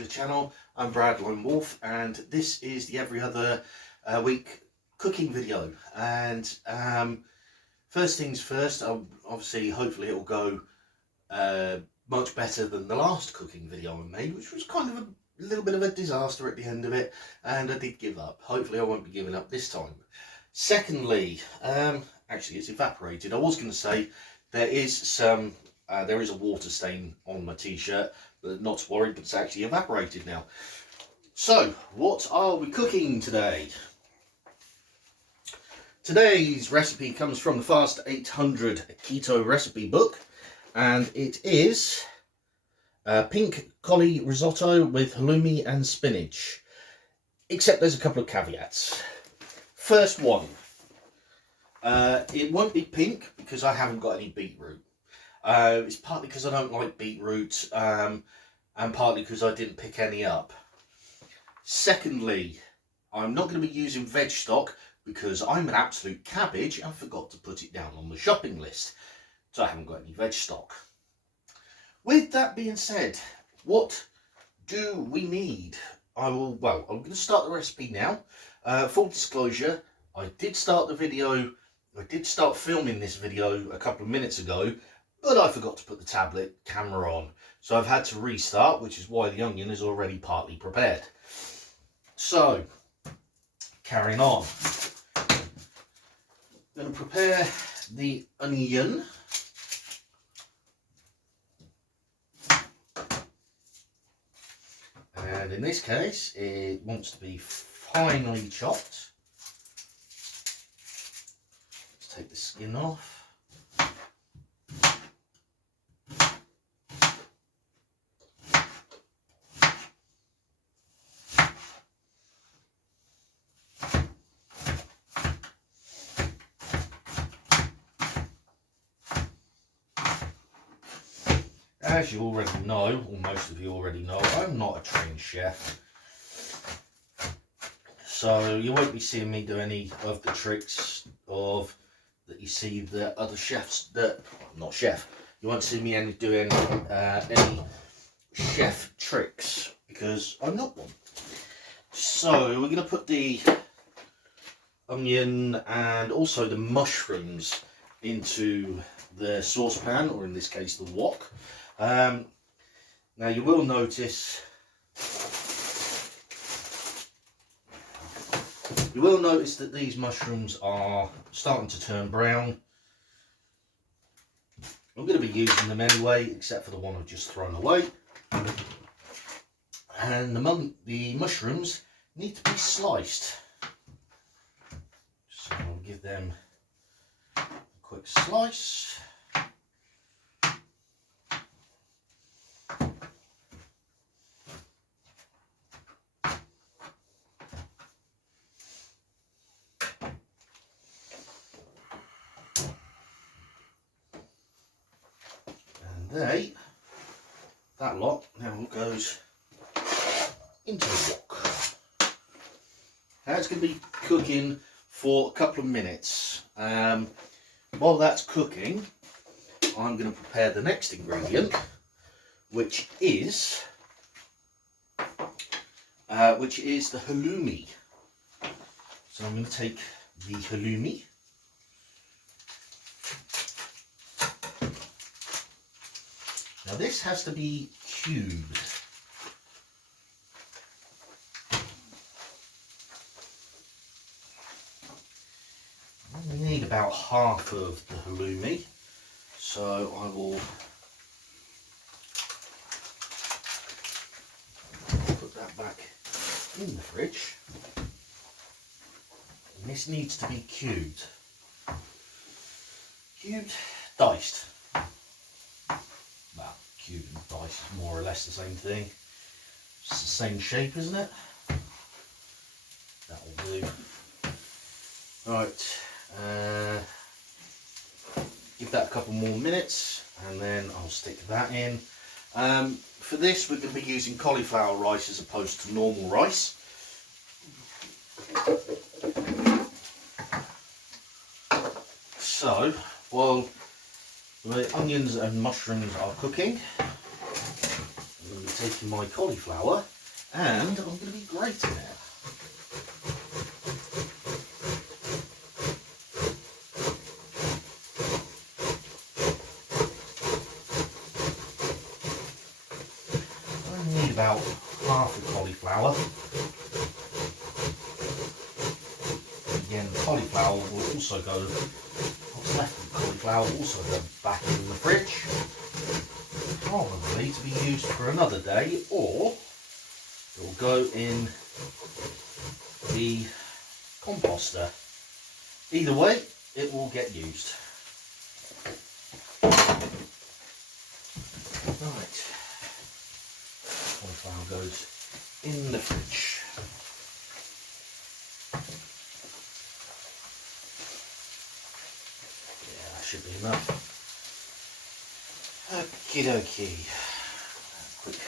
to the channel. I'm Brad Lone Wolf, and this is the every other week cooking video. And first things first, obviously hopefully it will go much better than the last cooking video I made, which was kind of a little bit of a disaster at the end of it, and I did give up. Hopefully I won't be giving up this time. Secondly, actually it's evaporated. I was going to say there is a water stain on my t-shirt, but not to worry, but it's actually evaporated now. So what are we cooking today? Today's recipe comes from the Fast 800 keto recipe book, and it is pink cauli risotto with halloumi and spinach, except there's a couple of caveats. First one, it won't be pink because I haven't got any beetroot. It's partly because I don't like beetroot, and partly because I didn't pick any up. Secondly, I'm not going to be using veg stock because I'm an absolute cabbage and forgot to put it down on the shopping list, so I haven't got any veg stock. With that being said, what do we need? I'm going to start the recipe now. Full disclosure, I did start filming this video a couple of minutes ago, but I forgot to put the tablet camera on. So I've had to restart, which is why the onion is already partly prepared. So, carrying on. I'm going to prepare the onion. And in this case, it wants to be finely chopped. Let's take the skin off. As you already know, or most of you already know, I'm not a trained chef. So you won't be seeing me do any of the tricks that you see the other chefs that, I'm not chef, you won't see me do any chef tricks because I'm not one. So we're going to put the onion and also the mushrooms into the saucepan, or in this case the wok. Now you will notice that these mushrooms are starting to turn brown. I'm going to be using them anyway, except for the one I've just thrown away. And the mushrooms need to be sliced. So I'll give them a quick slice. That lot now goes into the wok. Now it's going to be cooking for a couple of minutes. While that's cooking, I'm going to prepare the next ingredient, which is the halloumi. So I'm going to take the halloumi. Now this has to be cubed. We need about half of the halloumi, so I will put that back in the fridge. And this needs to be cubed. Cubed, diced. Well, cubed and diced is more or less the same thing. It's the same shape, isn't it? That'll do. Right, give that a couple more minutes and then I'll stick that in. For this we're going to be using cauliflower rice as opposed to normal rice. So while the onions and mushrooms are cooking, I'm going to be taking my cauliflower and I'm going to be grating it. I need about half the cauliflower. Again, the cauliflower will also go, what's left of the cauliflower will also go back in the fridge, probably to be used for another day, or it will go in the composter. Either way, it will get used. Right, cauliflower goes in the fridge. Yeah, that should be enough. Okie dokie. Quick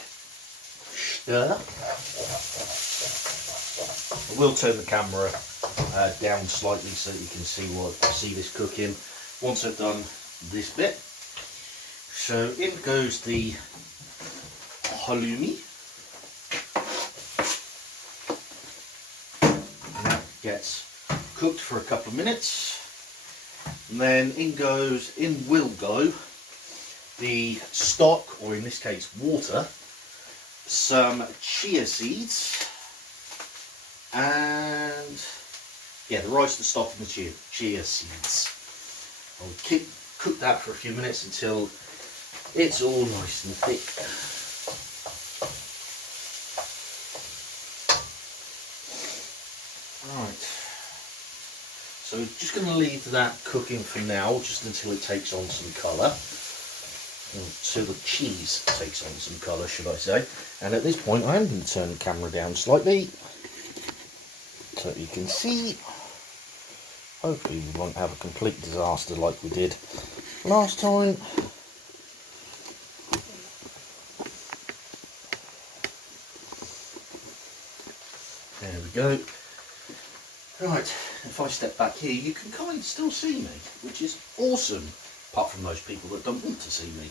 stir. I will turn the camera down slightly so that you can see this cooking once I've done this bit. So in goes the halloumi, and that gets cooked for a couple of minutes, and then will go the stock, or in this case water, some chia seeds, and yeah, the rice, the stock and the chia seeds. I'll cook that for a few minutes until it's all nice and thick. Right, so we're just going to leave that cooking for now, just until it takes on some colour. So the cheese takes on some colour, should I say. And at this point I am going to turn the camera down slightly so you can see. Hopefully we won't have a complete disaster like we did last time. There we go. Right, if I step back here, you can kind of still see me, which is awesome, apart from those people that don't want to see me.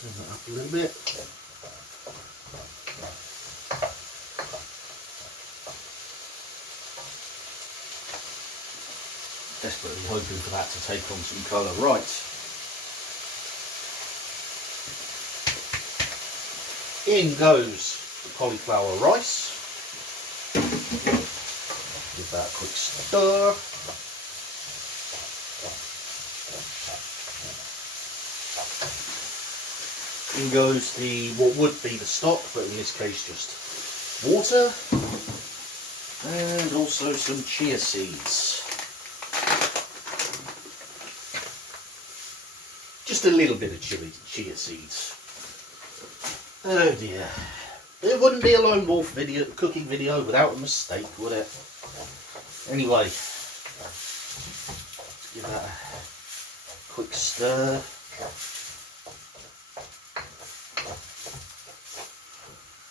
Turn that up a little bit. Desperately hoping for that to take on some colour. Right. In goes the cauliflower rice. Give that a quick stir. In goes what would be the stock, but in this case just water. And also some chia seeds. Just a little bit of chia seeds. Oh dear. It wouldn't be a lone wolf cooking video without a mistake, would it? Anyway, give that a quick stir.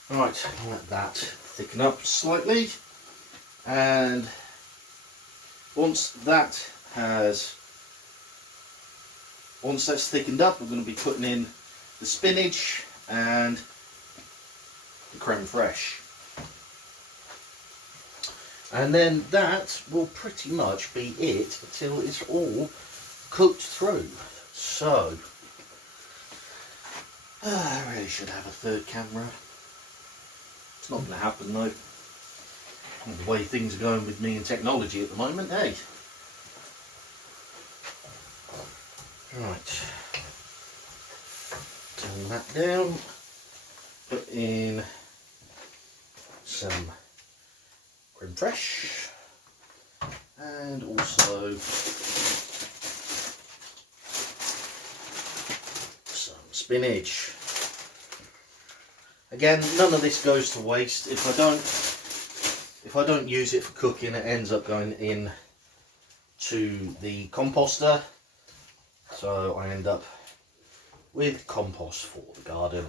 Right, let that thicken up slightly, and once that's thickened up, we're going to be putting in the spinach and the creme fraiche, and then that will pretty much be it until it's all cooked through. So I really should have a third camera. It's not going to happen though. The way things are going with me and technology at the moment, hey. Right, turn that down, put in some creme fraiche and also some spinach. Again, none of this goes to waste. If I don't use it for cooking, it ends up going in to the composter. So I end up with compost for the garden.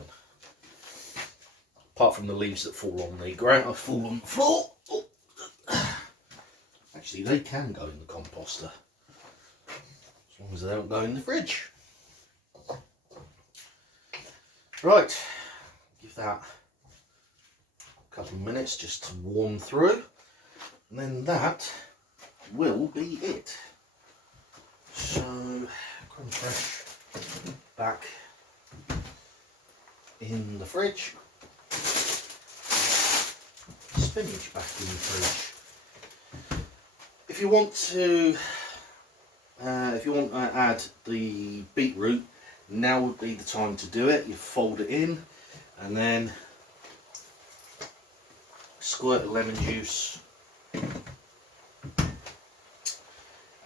Apart from the leaves that fall on the ground, fall on the floor. Oh. Actually, Actually, they can go in the composter, as long as they don't go in the fridge. Right, give that a couple of minutes just to warm through, and then that will be it. So, creme fraiche back in the fridge, spinach back in the fridge. If you want to add the beetroot, now would be the time to do it. You fold it in and then squirt of lemon juice,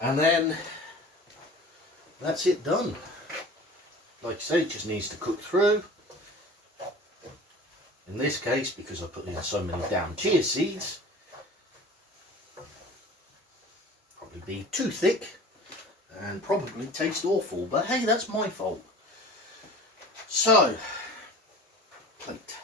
and then that's it done. Like I say, it just needs to cook through. In this case, because I put in so many damn chia seeds, probably be too thick and probably taste awful, but hey, that's my fault. So, plate.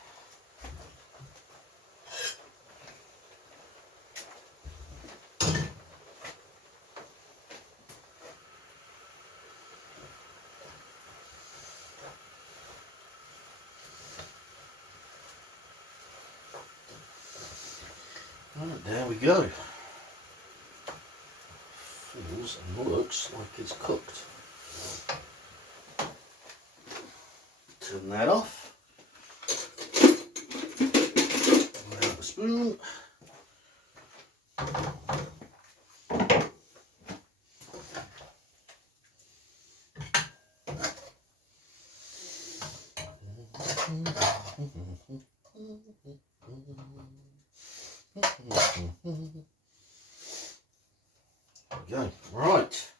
Right, there we go. Feels and looks like it's cooked. Turn that off. Grab a spoon. There we go. Right.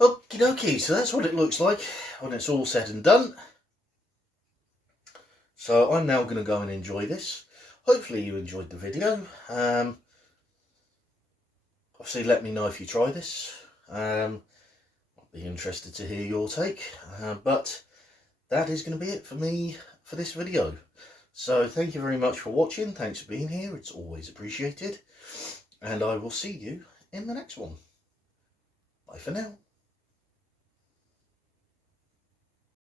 Okie dokie, so that's what it looks like when it's all said and done. So I'm now going to go and enjoy this. Hopefully you enjoyed the video. Obviously let me know if you try this. I'll be interested to hear your take. But that is going to be it for me for this video. So thank you very much for watching. Thanks for being here. It's always appreciated. And I will see you in the next one. Bye for now.